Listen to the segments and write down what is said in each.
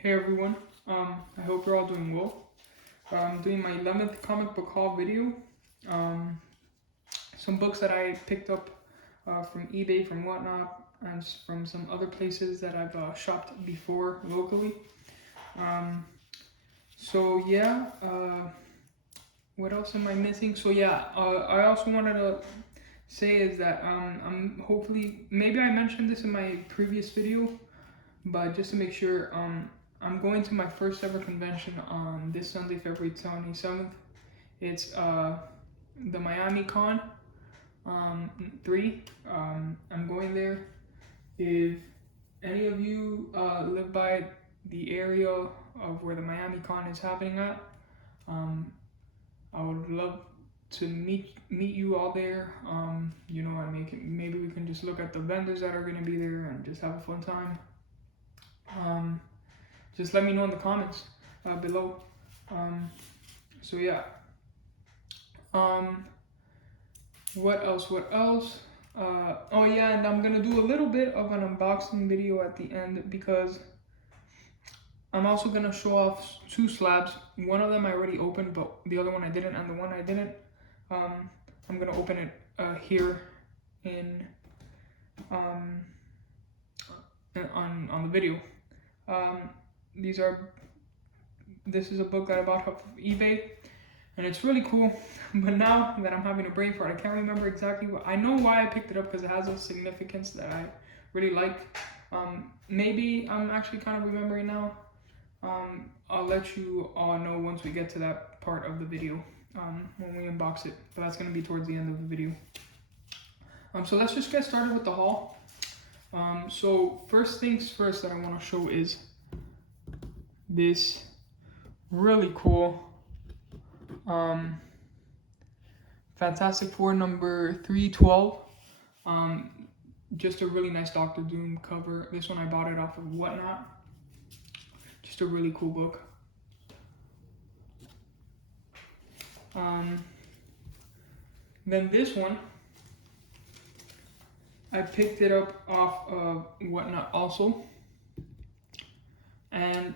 Hey everyone, I hope you're all doing well. I'm doing my 11th comic book haul video. Some books that I picked up from eBay, from whatnot, and from some other places that I've shopped before locally. So yeah, what else am I missing? So yeah, I also wanted to say is that I'm hopefully, maybe I mentioned this in my previous video, but just to make sure, I'm going to my first ever convention on this Sunday, February 27th. It's the Miami Con 3. I'm going there. If any of you live by the area of where the Miami Con is happening at, I would love to meet you all there. And maybe we can just look at the vendors that are going to be there and just have a fun time. Just let me know in the comments below. So yeah. What else? Oh yeah, and I'm gonna do a little bit of an unboxing video at the end because I'm also gonna show off 2 slabs. One of them I already opened, but the other one I didn't, and the one I didn't, I'm gonna open it here on the video. This is a book that I bought off of eBay, and it's really cool. But now that I'm having a brain fart, I can't remember exactly I know why I picked it up, because it has a significance that I really like. Maybe I'm actually kind of remembering now. I'll let you all know once we get to that part of the video, when we unbox it, but that's going to be towards the end of the video. So let's just get started with the haul. So first things first that I want to show is this really cool Fantastic Four number 312. Just a really nice Dr. Doom cover. This one I bought it off of Whatnot. Just a really cool book. Then this one, I picked it up off of Whatnot also. And,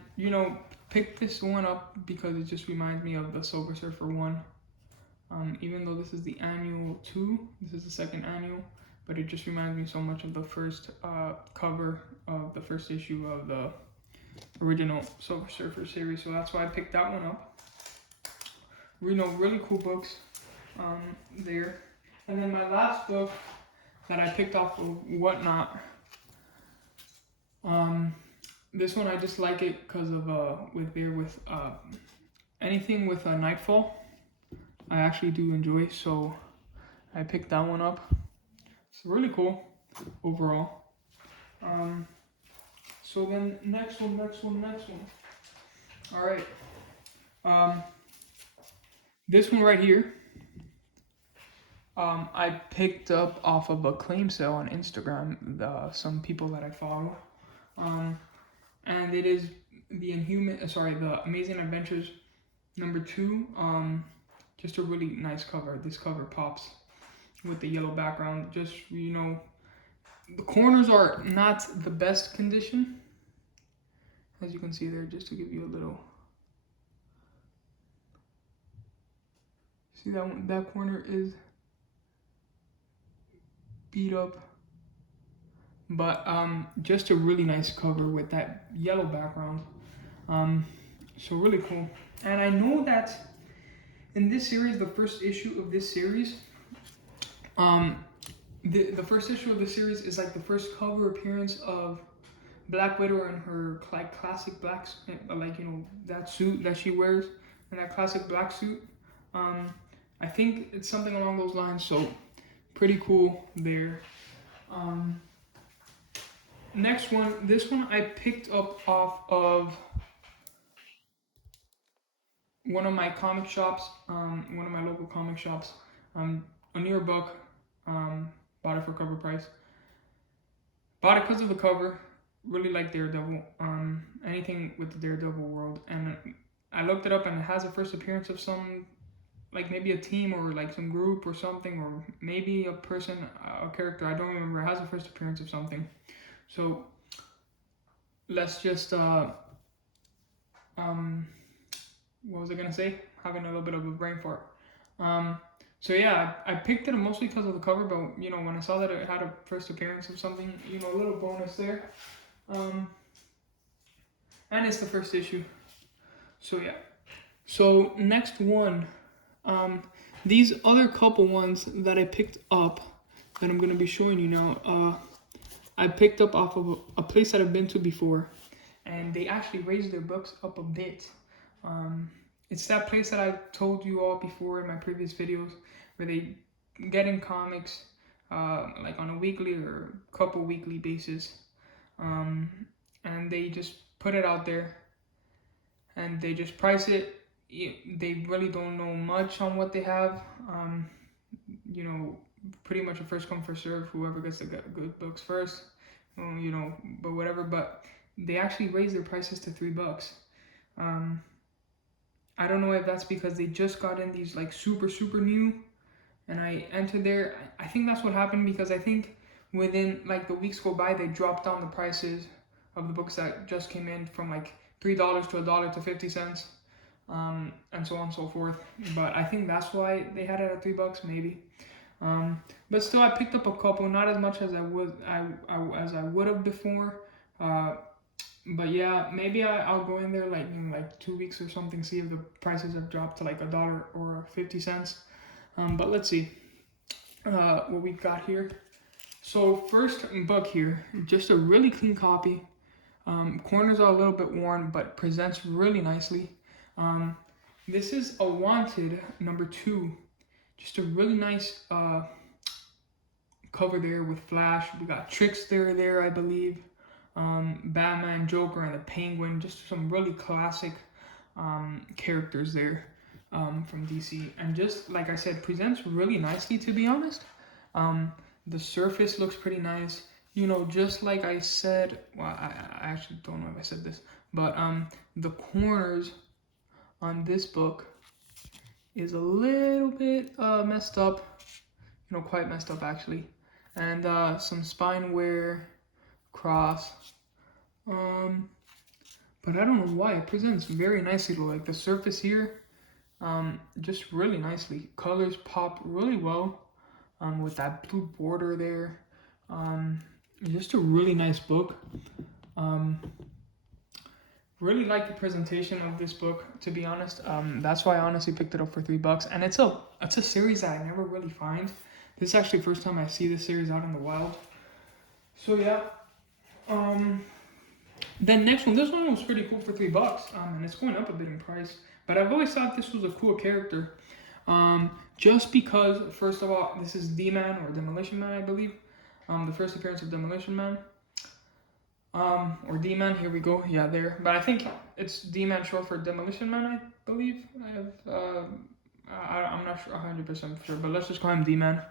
picked this one up because it just reminds me of the Silver Surfer 1. Even though this is the annual 2, this is the second annual, but it just reminds me so much of the first cover of the first issue of the original Silver Surfer series, so that's why I picked that one up. Really cool books there. And then my last book that I picked off of Whatnot, this one I just like it because of anything with Nightfall, I actually do enjoy, so I picked that one up. It's really cool overall. So then next one. All right. This one right here, I picked up off of a claim sale on Instagram. Some people that I follow, and it is the Amazing Adventures number 2. Just a really nice cover. This cover pops with the yellow background. Just, the corners are not the best condition, as you can see there, just to give you a little. See that one? That corner is beat up. But just a really nice cover with that yellow background. So really cool. And I know that in this series, the first issue of this series, the first issue of the series is like the first cover appearance of Black Widow in her like classic black, that suit that she wears, and that classic black suit. I think it's something along those lines. So pretty cool there. Next one, this one I picked up off of one of my comic shops, one of my local comic shops. A near buck. Bought it for cover price. Bought it because of the cover. Really like Daredevil. Anything with the Daredevil world. And I looked it up, and it has a first appearance of some, like maybe a team or like some group or something, or maybe a person, a character. I don't remember. It has a first appearance of something. So let's just what was I gonna say? Having a little bit of a brain fart. So yeah, I picked it mostly because of the cover, but you know, when I saw that it had a first appearance of something, you know, a little bonus there. And it's the first issue. So yeah. So next one, these other couple ones that I picked up that I'm gonna be showing you now, I picked up off of a place that I've been to before, and they actually raised their books up a bit. It's that place that I told you all before in my previous videos, where they get in comics like on a weekly or couple weekly basis, and they just put it out there, and they just price it. They really don't know much on what they have. You know, pretty much a first come first serve. Whoever gets the good books first, you know, but whatever. But they actually raised their prices to $3. I don't know if that's because they just got in these like super new, and I entered there. I think that's what happened, because I think within like the weeks go by, they dropped down the prices of the books that just came in from like $3 to $1 to 50 cents, and so on and so forth. But I think that's why they had it at $3, maybe. But still, I picked up a couple, not as much as I would have before. But yeah, maybe I'll go in there like in like 2 weeks or something, see if the prices have dropped to like $1 or 50 cents. But let's see what we got here. So first book here, just a really clean copy. Corners are a little bit worn, but presents really nicely. This is a Wanted #2. Just a really nice cover there with Flash. We got Trickster there, I believe. Batman, Joker, and the Penguin. Just some really classic characters there from DC. And just like I said, presents really nicely, to be honest. The surface looks pretty nice. You know, just like I said, well, I actually don't know if I said this, but the corners on this book is a little bit messed up. You know, quite messed up actually. And some spine wear, cross. But I don't know why. It presents very nicely though. Like the surface here, just really nicely. Colors pop really well with that blue border there. Just a really nice book. Really like the presentation of this book, to be honest. That's why I honestly picked it up for $3. And it's a series that I never really find. This is actually the first time I see this series out in the wild. So yeah. Then next one, this one was pretty cool for $3, and it's going up a bit in price. But I've always thought this was a cool character, just because, first of all, this is D-Man or Demolition Man, I believe. The first appearance of Demolition Man, or D-Man. Here we go. Yeah, there. But I think it's D-Man short for Demolition Man, I believe. I'm not sure, 100% sure, but let's just call him D-Man.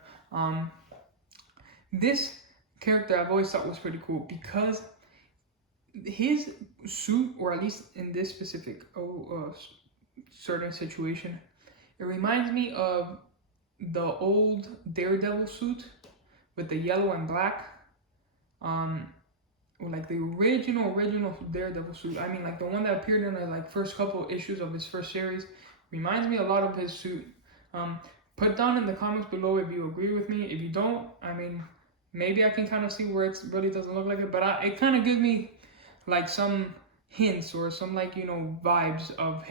This character I've always thought was pretty cool because his suit, or at least in this specific certain situation, it reminds me of the old Daredevil suit with the yellow and black, like the original Daredevil suit. I mean, like the one that appeared in the like first couple issues of his first series. Reminds me a lot of his suit. Put down in the comments below if you agree with me. If you don't, I mean, maybe I can kind of see where it really doesn't look like it, but it kind of gives me like some hints or some, like, you know, vibes of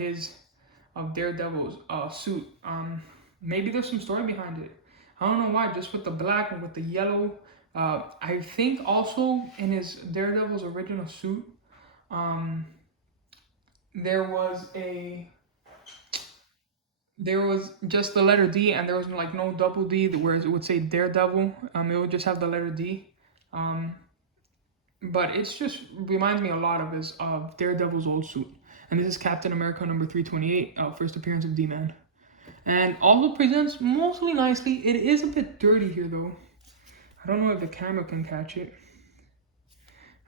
Daredevil's suit. Maybe there's some story behind it. I don't know why, just with the black and with the yellow. I think also in his Daredevil's original suit, there was just the letter D, and there was like no double D, whereas it would say Daredevil. It would just have the letter D. But it's just reminds me a lot of Daredevil's old suit. And this is Captain America #328, first appearance of D-Man. And also presents mostly nicely. It is a bit dirty here though. I don't know if the camera can catch it.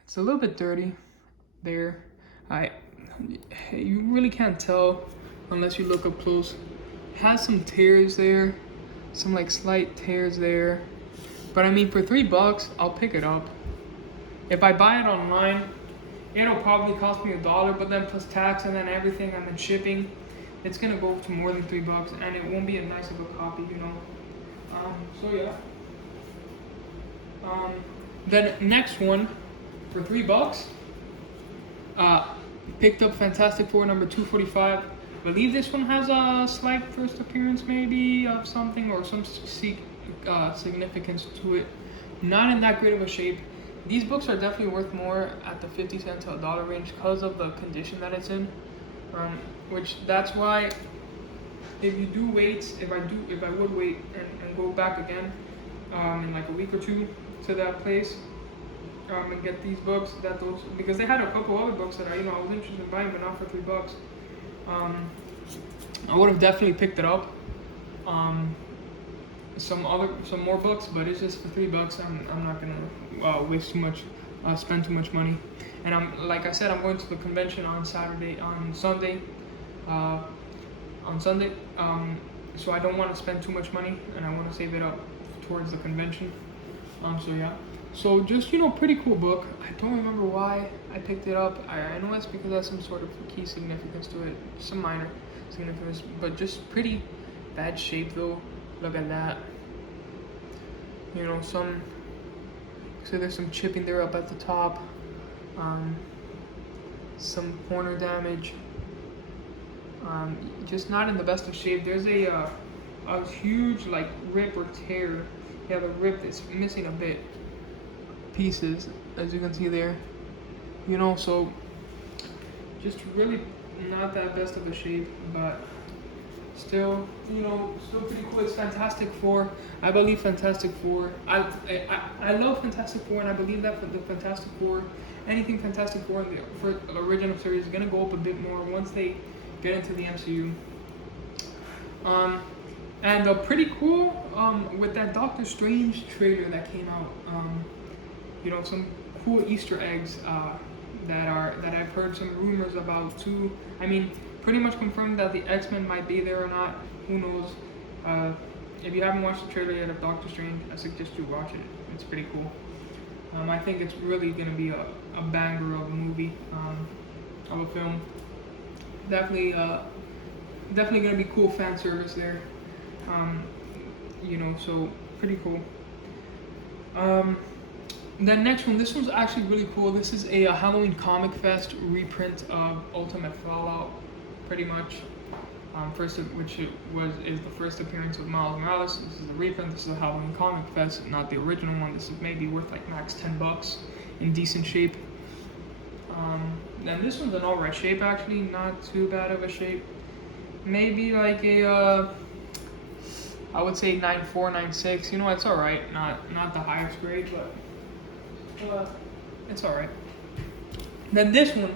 It's a little bit dirty there. You really can't tell unless you look up close. It has some tears there, some like slight tears there. But I mean, for $3, I'll pick it up. If I buy it online, it'll probably cost me $1, but then plus tax and then everything and then shipping, it's gonna go to more than $3, and it won't be a nice of a copy, you know. So yeah. Then next one for $3. Picked up Fantastic Four number 245. I believe this one has a slight first appearance maybe of something or some significance to it. Not in that great of a shape. These books are definitely worth more at the 50 cent to $1 range because of the condition that it's in. Which that's why if you do wait, if I would wait and go back again in like a week or two to that place and get these books, because they had a couple other books that I was interested in buying, but not for $3. I would have definitely picked it up. Some more books, but it's just for $3. I'm not gonna waste too much, spend too much money. And like I said, I'm going to the convention on Sunday. So I don't want to spend too much money, and I want to save it up towards the convention. So yeah. So just pretty cool book. I don't remember why I picked it up. I know it's because it has some sort of key significance to it, some minor significance, but just pretty bad shape though. Look at that. So there's some chipping there up at the top. Some corner damage. Just not in the best of shape. There's a huge like rip or tear. Yeah, the rip is missing a bit. Pieces, as you can see there. So just really not that best of a shape, but still, still pretty cool. It's Fantastic Four. I believe Fantastic Four. I love Fantastic Four, and I believe that for the Fantastic Four, anything Fantastic Four for the original series is gonna go up a bit more once they get into the MCU. And pretty cool with that Doctor Strange trailer that came out. Some cool Easter eggs that I've heard some rumors about too. I mean, pretty much confirmed that the X-Men might be there or not. Who knows? If you haven't watched the trailer yet of Doctor Strange, I suggest you watch it. It's pretty cool. I think it's really gonna be a banger of a movie, of a film. Definitely gonna be cool fan service there. So pretty cool. The next one, this one's actually really cool. This is a Halloween Comic Fest reprint of Ultimate Fallout, pretty much. Is the first appearance of Miles Morales. This is a reprint. This is a Halloween Comic Fest, not the original one. This is maybe worth like max $10 in decent shape. Then this one's an alright shape actually, not too bad of a shape. Maybe like a I would say 9.4, 9.6. It's alright. Not the highest grade, but it's alright. Then this one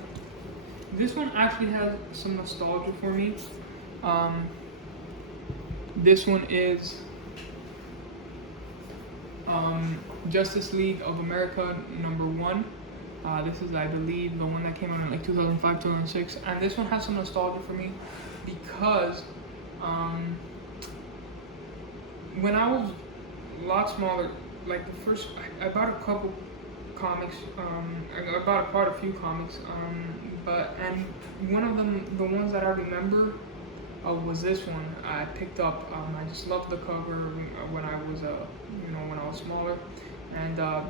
actually has some nostalgia for me. This one is Justice League of America #1. This is, I believe, the one that came out in like 2005, 2006, and this one has some nostalgia for me because when I was a lot smaller, like I bought a couple comics. I bought quite a few comics, and one of them, the ones that I remember, was this one. I picked up. I just loved the cover when I was when I was smaller, and I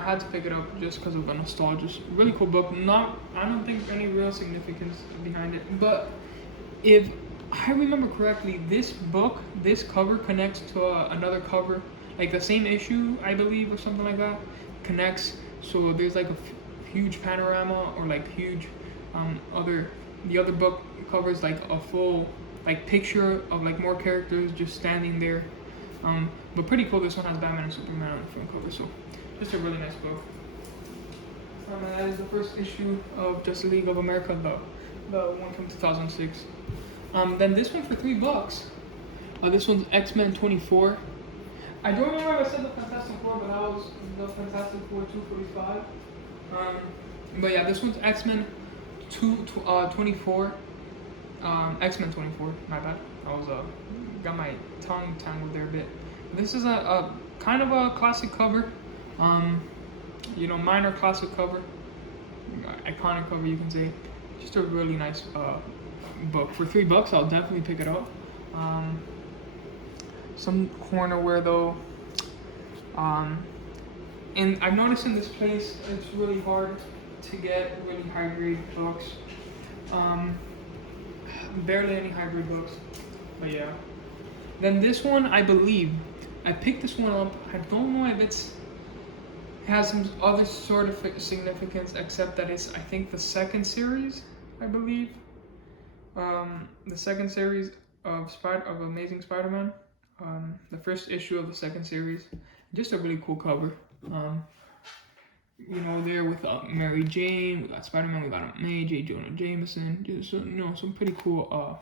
had to pick it up just because of the nostalgia. Really cool book. I don't think any real significance behind it, but if I remember correctly, this cover connects to another cover, like the same issue, I believe, or something like that, connects. So there's like a huge panorama, or like huge the other book covers like a full like picture of like more characters just standing there. But pretty cool. This one has Batman and Superman on the front cover, so just a really nice book. And that is the first issue of Justice League of America, the one from 2006. Then this one for $3. This one's X-Men 24. I don't remember if I said the Fantastic Four, but that was the Fantastic Four 245. But yeah, this one's X-Men 24. X-Men 24. My bad. I was got my tongue tangled there a bit. This is a kind of a classic cover. Minor classic cover. iconic cover, you can say. Just a really nice book. For $3, I'll definitely pick it up. Some cornerware though. And I've noticed in this place, it's really hard to get really high grade books. Barely any high grade books, but yeah. Then this one, I believe, I picked this one up. I don't know if it has some other sort of significance, except that it's, I think, the second series, I believe. The second series of Amazing Spider-Man. The first issue of the second series. Just a really cool cover. You know, there with Mary Jane, we got Spider-Man, we got Aunt May, J. Jonah Jameson, just, you know, some pretty cool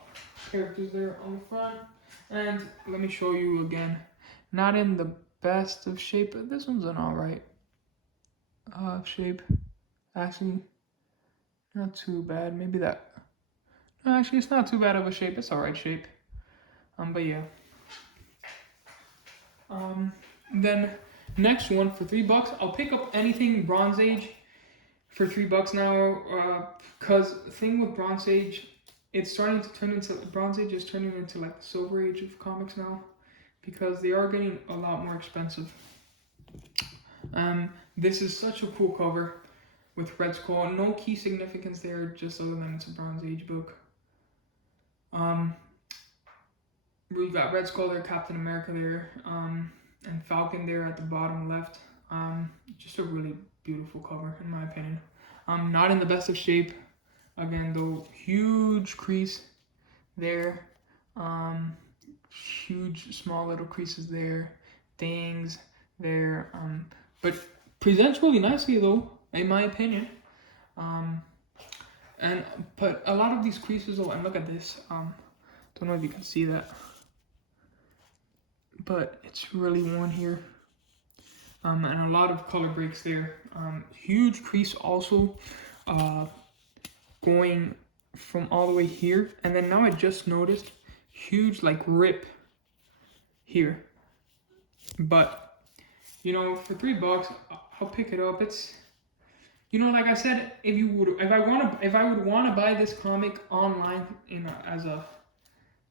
characters there on the front. And let me show you again, not in the best of shape, but this one's an alright shape. Actually, not too bad, maybe that, no, actually it's not too bad of a shape, it's alright shape. But yeah. Then next one for $3, I'll pick up anything Bronze Age for $3 now. Cause the thing with Bronze Age, it's starting to turn into, Bronze Age is turning into like the Silver Age of comics now, because they are getting a lot more expensive. This is such a cool cover with Red Skull. No key significance there, just other than it's a Bronze Age book. We've got Red Skull there, Captain America there, and Falcon there at the bottom left. Just a really beautiful cover in my opinion. Not in the best of shape. Again though, huge crease there. Huge small little creases there. Things there. But presents really nicely though, in my opinion. But a lot of these creases though, and look at this. Don't know if you can see that, but it's really worn here. And a lot of color breaks there. Huge crease also, going from all the way here. And then now I just noticed huge like rip here. But, you know, for $3, I'll pick it up. It's, you know, like I said, if I would want to buy this comic online as a,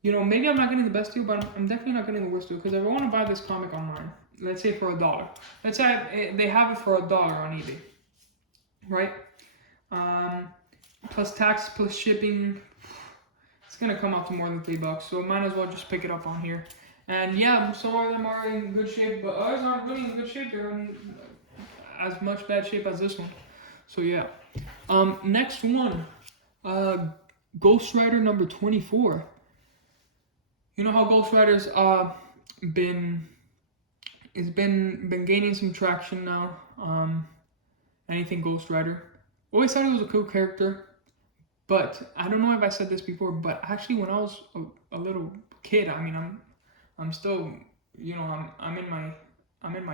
you know, maybe I'm not getting the best deal, but I'm definitely not getting the worst deal. Because if I want to buy this comic online, let's say for $1, let's say they have it for $1 on eBay, right? Plus tax, plus shipping, it's gonna come out to more than $3. So might as well just pick it up on here. And yeah, some of them are in good shape, but others aren't really in good shape. They're in as much bad shape as this one. So yeah. Next one, Ghost Rider number 24. You know how Ghost Rider's been gaining some traction now. Anything Ghost Rider. Always thought he was a cool character, but I don't know if I said this before, but actually when I was a little kid, I mean I'm still, you know, I'm in my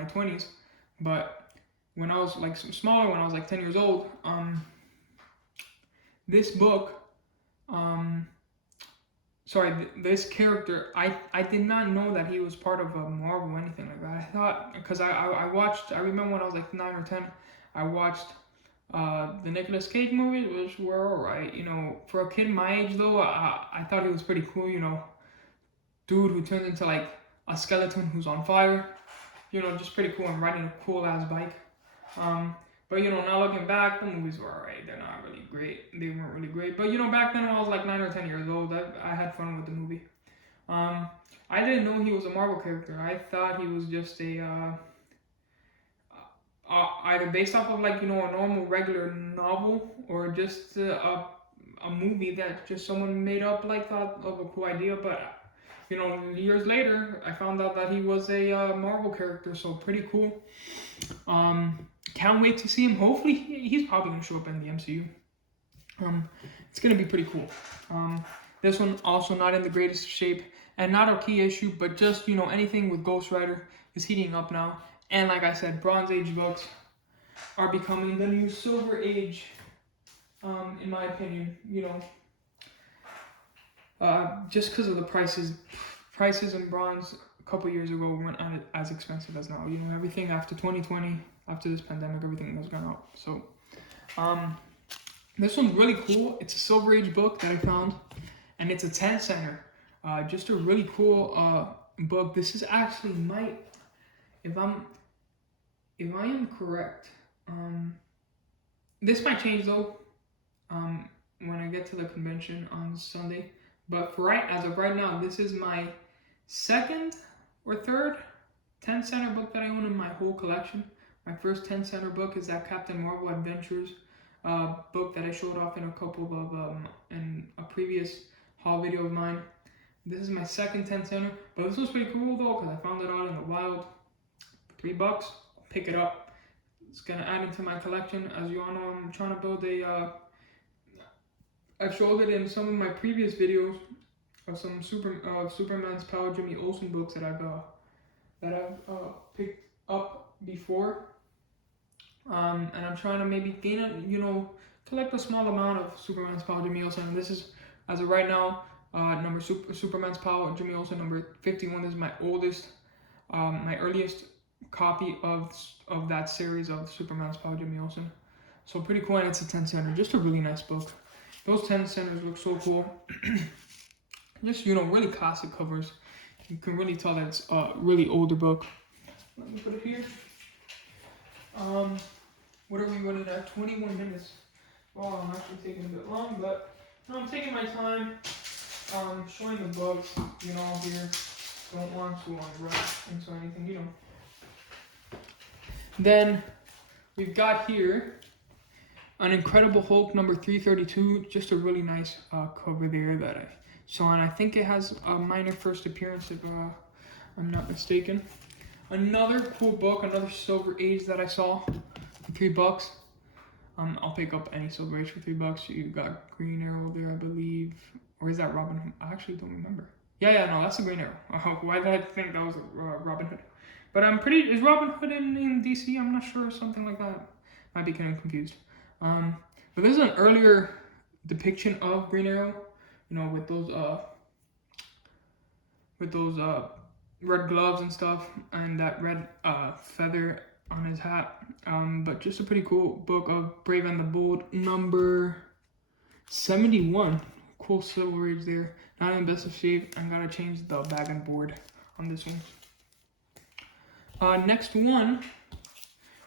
20s, but when I was like smaller, when I was like 10 years old, this book, this character, I did not know that he was part of a Marvel or anything like that. I thought, because I remember when I was like 9 or 10, I watched the Nicolas Cage movies, which were alright. You know, for a kid my age though, I thought he was pretty cool, you know. Dude who turns into like a skeleton who's on fire. You know, just pretty cool and riding a cool ass bike. But you know, now looking back, the movies were alright. They're not really great. They weren't really great. But you know, back then when I was like 9 or 10 years old, I had fun with the movie. I didn't know he was a Marvel character. I thought he was just a either based off of like, you know, a normal regular novel, or just a movie that just someone made up, like thought of a cool idea. But you know, years later, I found out that he was a Marvel character, so pretty cool. Can't wait to see him. Hopefully, he's probably gonna show up in the MCU. It's gonna be pretty cool. This one also not in the greatest shape, and not a key issue, but just, you know, anything with Ghost Rider is heating up now. And like I said, Bronze Age books are becoming the new Silver Age, in my opinion. You know, just because of the prices. Prices in bronze a couple years ago weren't as expensive as now. You know, everything after 2020, after this pandemic, everything has gone up. So, This one's really cool. It's a Silver Age book that I found, and it's a 10-center. Just a really cool book. This is actually if I am correct, this might change though when I get to the convention on Sunday. But as of right now, this is my second or third 10-center book that I own in my whole collection. My first 10-center book is that Captain Marvel Adventures book that I showed off in a couple of in a previous haul video of mine. This is my second 10-center, but this was pretty cool though because I found it out in the wild for $3. I'll pick it up. It's gonna add into my collection. As you all know, I'm trying to build I've showed it in some of my previous videos of some Superman's Power Jimmy Olsen books that I've picked up before. And I'm trying to maybe collect a small amount of Superman's Power Jimmy Olsen. And this is, as of right now, Superman's Power Jimmy Olsen number 51. This is my oldest, my earliest copy of that series of Superman's Power Jimmy Olsen. So pretty cool, and it's a 10-center. Just a really nice book. Those 10-centers look so cool. Just, really classic covers. You can really tell that it's a really older book. Let me put it here. What are we running at? 21 minutes. Well, I'm actually taking a bit long, but I'm taking my time showing the books, here. Don't want to rush into anything, Then we've got here an Incredible Hulk number 332. Just a really nice cover there that I saw, and I think it has a minor first appearance if I'm not mistaken. Another cool book, another Silver Age that I saw for $3. I'll pick up any Silver Age for $3. You got Green Arrow there, I believe. Or is that Robin Hood? I actually don't remember. Yeah, no, that's the Green Arrow. Why did I think that was Robin Hood? But is Robin Hood in DC? I'm not sure, something like that. Might be kind of confused. But this is an earlier depiction of Green Arrow, with those red gloves and stuff, and that red feather on his hat. But just a pretty cool book of Brave and the Bold number 71. Cool Silver Age there. Not in the best of shape. I gotta change the bag and board on this one. Next one.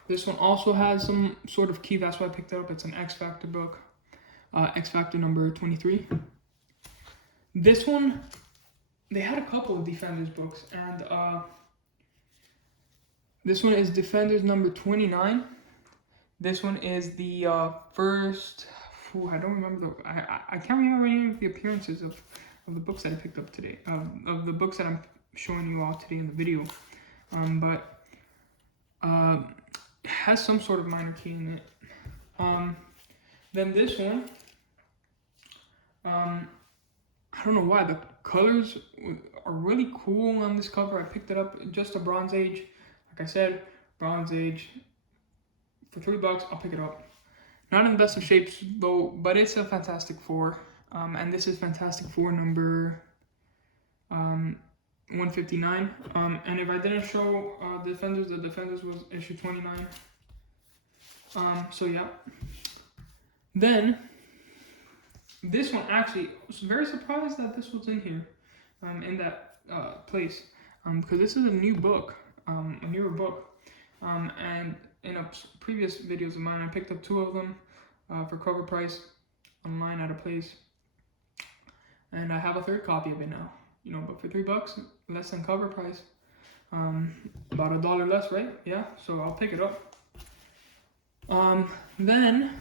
This one also has some sort of key. That's why I picked it up. It's an X Factor book. X Factor number 23. This one, they had a couple of Defenders books, and this one is Defenders number 29. This one is the first. I don't remember I can't remember any of the appearances of the books that I picked up today. Of the books that I'm showing you all today in the video. But it has some sort of minor key in it. Then this one. I don't know why the colors are really cool on this cover. I picked it up just a Bronze Age. Like I said, Bronze Age for $3. I'll pick it up. Not in the best of shapes though, but it's a Fantastic Four. And this is Fantastic Four number 159. And if I didn't show the Defenders was issue 29. So yeah. Then this one, actually, I was very surprised that this was in here, in that place, because this is a new book, a newer book, and in previous videos of mine, I picked up 2 of them for cover price online at a place, and I have a 3rd copy of it now, but for $3, less than cover price, about $1 less, right? Yeah, so I'll pick it up. Then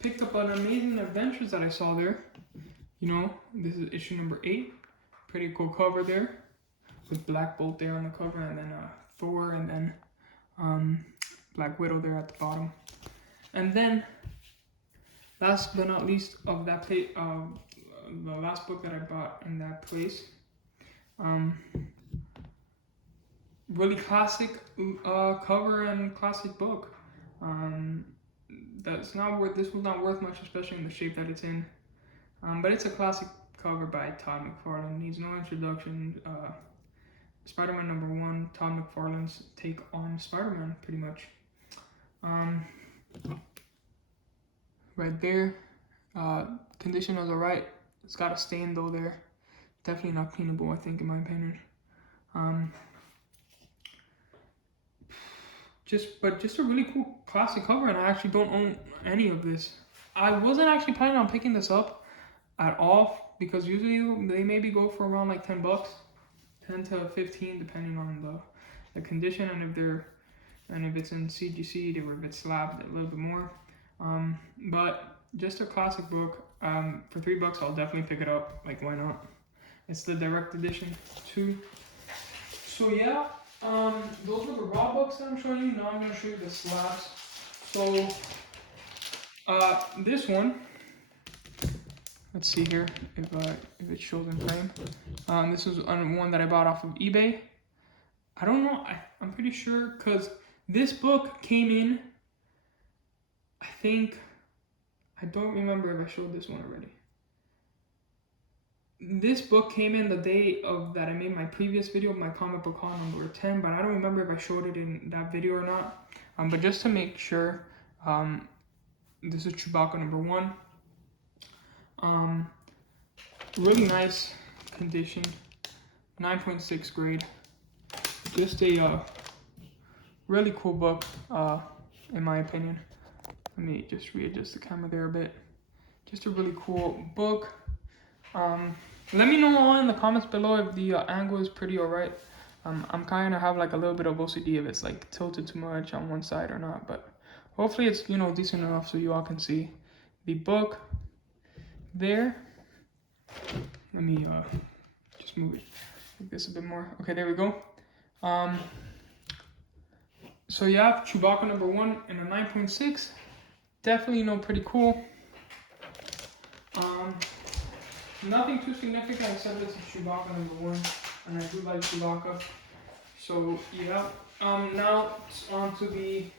picked up an Amazing Adventures that I saw there. This is issue number 8. Pretty cool cover there, with Black Bolt there on the cover, and then Thor, and then Black Widow there at the bottom. And then, last but not least of that place, the last book that I bought in that place. Really classic cover and classic book. This was not worth much, especially in the shape that it's in. But it's a classic cover by Todd McFarlane. Needs no introduction. Spider-Man number 1, Todd McFarlane's take on Spider-Man, pretty much. right there. Condition is alright. It's got a stain though there. Definitely not cleanable, I think, in my opinion. Just a really cool classic cover, and I actually don't own any of this. I wasn't actually planning on picking this up at all, because usually they maybe go for around like $10, 10 to 15, depending on the condition, and if it's in CGC or if it's slabbed a little bit more. But just a classic book. For $3, I'll definitely pick it up. Like, why not? It's the direct edition too. So yeah, those were the raw books that I'm showing you. Now I'm going to show you the slabs. So this one, let's see here if it shows in frame. This is one that I bought off of eBay. I don't know, I'm pretty sure, because this book came in, I think, I don't remember if I showed this one already. This book came in the day that I made my previous video, my comic book haul number 10, but I don't remember if I showed it in that video or not. But just to make sure, this is Chewbacca number 1. Really nice condition, 9.6 grade. Just a really cool book, in my opinion. Let me just readjust the camera there a bit. Just a really cool book. Let me know in the comments below if the angle is pretty alright. I'm kind of have like a little bit of OCD if it's like tilted too much on one side or not, but hopefully it's, you know, decent enough so you all can see the book there. Let me just move it like this a bit more. Okay, there we go. So yeah, Chewbacca number 1 and a 9.6. Definitely, you know, pretty cool. Nothing too significant except it's Chewbacca number 1, and I do like Chewbacca. So yeah. Now it's on to the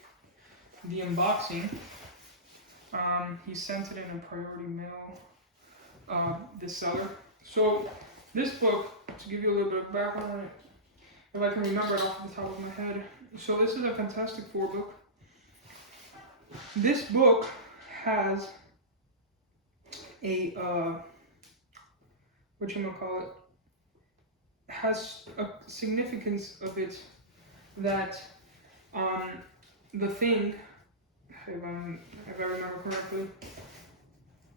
unboxing. He sent it in a priority mail. This seller. So this book, to give you a little bit of background on it, if I can remember it off the top of my head. So this is a Fantastic Four book. This book has a whatchamacallit, has a significance of it that the Thing, if I remember correctly,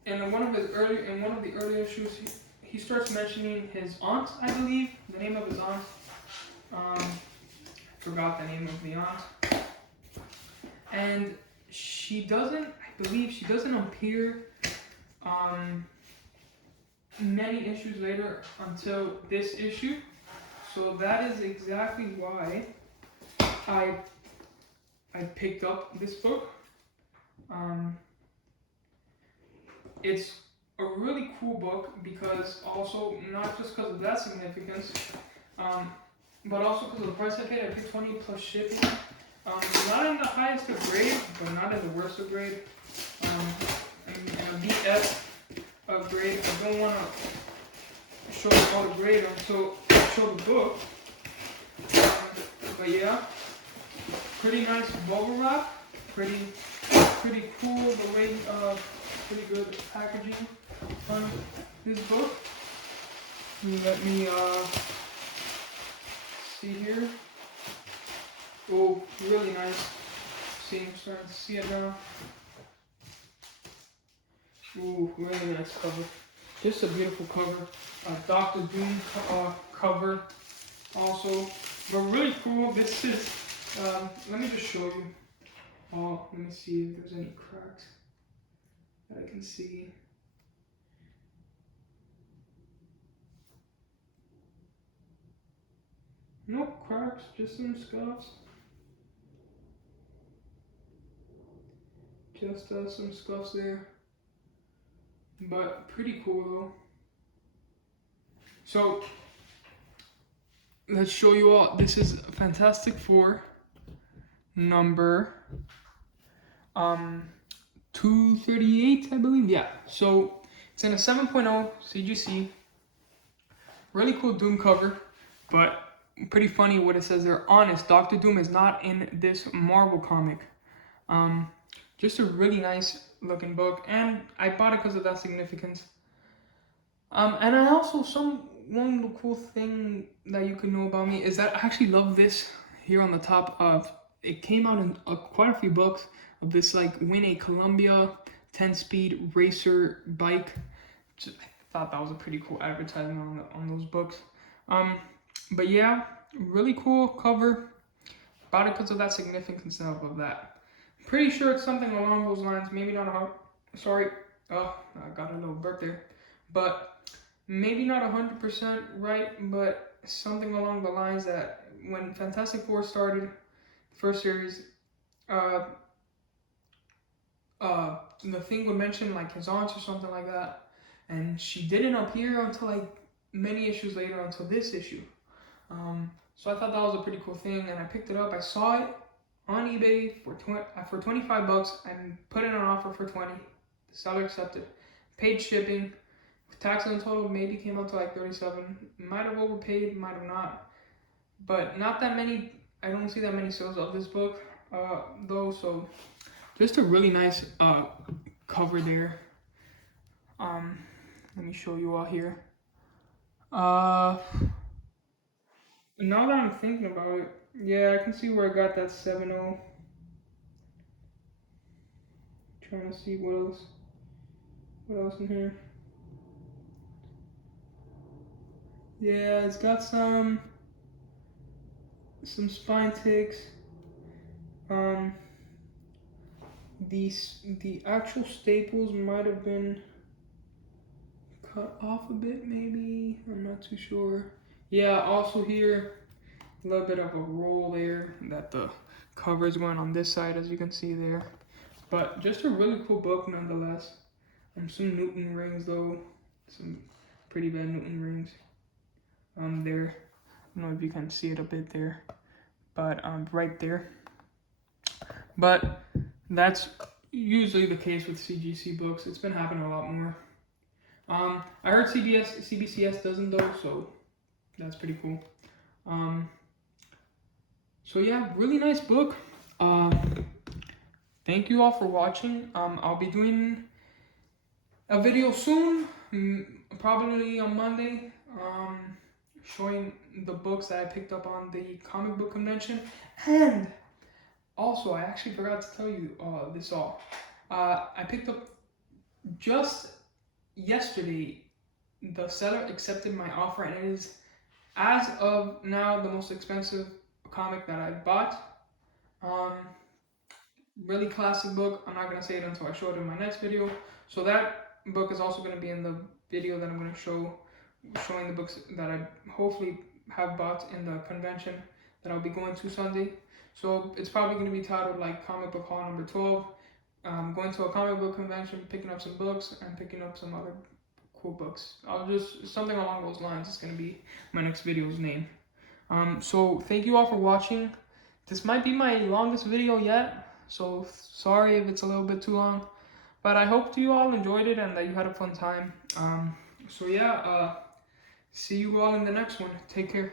in one of the early issues, he starts mentioning his aunt, I believe, the name of his aunt. Forgot the name of the aunt. And she doesn't, I believe, she doesn't appear many issues later until this issue. So that is exactly why I picked up this book. It's a really cool book because also, not just because of that significance, but also because of the price I paid. I paid $20 plus shipping. Not in the highest of grade, but not in the worst of grade. And a BS of grade. I don't want to show all the grade until I show the book. But yeah, pretty nice bubble wrap. Pretty cool. The way, pretty good packaging on this book. Let me see here. Oh, really nice. Starting to see it now. Ooh, really nice cover. Just a beautiful cover. Dr. Doom cover also. But really cool. This is, let me just show you. Oh, let me see if there's any cracks that I can see. No cracks, just some scuffs. Just some scuffs there. But pretty cool though. So let's show you all. This is Fantastic Four number 238, I believe. Yeah. So it's in a 7.0 CGC. Really cool Doom cover, but pretty funny what it says there. Honest, Dr. Doom is not in this Marvel comic. Just a really nice looking book, and I bought it because of that significance. And I also, one cool thing that you can know about me is that I actually love this here on the top of, it came out in quite a few books of this like win a Columbia 10-speed racer bike. I thought that was a pretty cool advertisement on those books. But yeah, really cool cover. Bought it because of that significance of that. Pretty sure it's something along those lines. Maybe not sorry. Oh, I got a little burp there. But maybe not 100% right, but something along the lines that when Fantastic Four started, first series, the Thing would mention like his aunts or something like that, and she didn't appear until like many issues later, until this issue. So I thought that was a pretty cool thing, and I picked it up. I saw it on eBay for $25 and put in an offer for $20. The seller accepted, paid shipping. Taxes in total maybe came out to like $37. Might have overpaid, might have not, but not that many. I don't see that many sales of this book though. So just a really nice cover there. Let me show you all here. Now that I'm thinking about it, yeah, I can see where I got that 7.0. Trying to see what else in here. Yeah, it's got some spine ticks. The actual staples might have been cut off a bit, maybe. I'm not too sure. Yeah, also here, a little bit of a roll there that the cover is going on this side, as you can see there. But just a really cool book nonetheless. Some Newton rings though, some pretty bad Newton rings. There, I don't know if you can see it a bit there, but right there. But that's usually the case with CGC books. It's been happening a lot more. I heard CBCS doesn't though, so that's pretty cool. So yeah, really nice book. Thank you all for watching. I'll be doing a video soon, probably on Monday, showing the books that I picked up on the comic book convention. And also, I actually forgot to tell you this all. I picked up just yesterday, the seller accepted my offer, and it is, as of now, the most expensive comic that I bought. Really classic book. I'm not going to say it until I show it in my next video. So that book is also going to be in the video that I'm going to showing the books that I hopefully have bought in the convention that I'll be going to Sunday. So it's probably going to be titled like Comic Book Haul number 12. Going to a comic book convention, picking up some books, and picking up some other cool books. Something along those lines is going to be my next video's name. So thank you all for watching. This might be my longest video yet, so sorry if it's a little bit too long, but I hope you all enjoyed it and that you had a fun time. So yeah, see you all in the next one. Take care.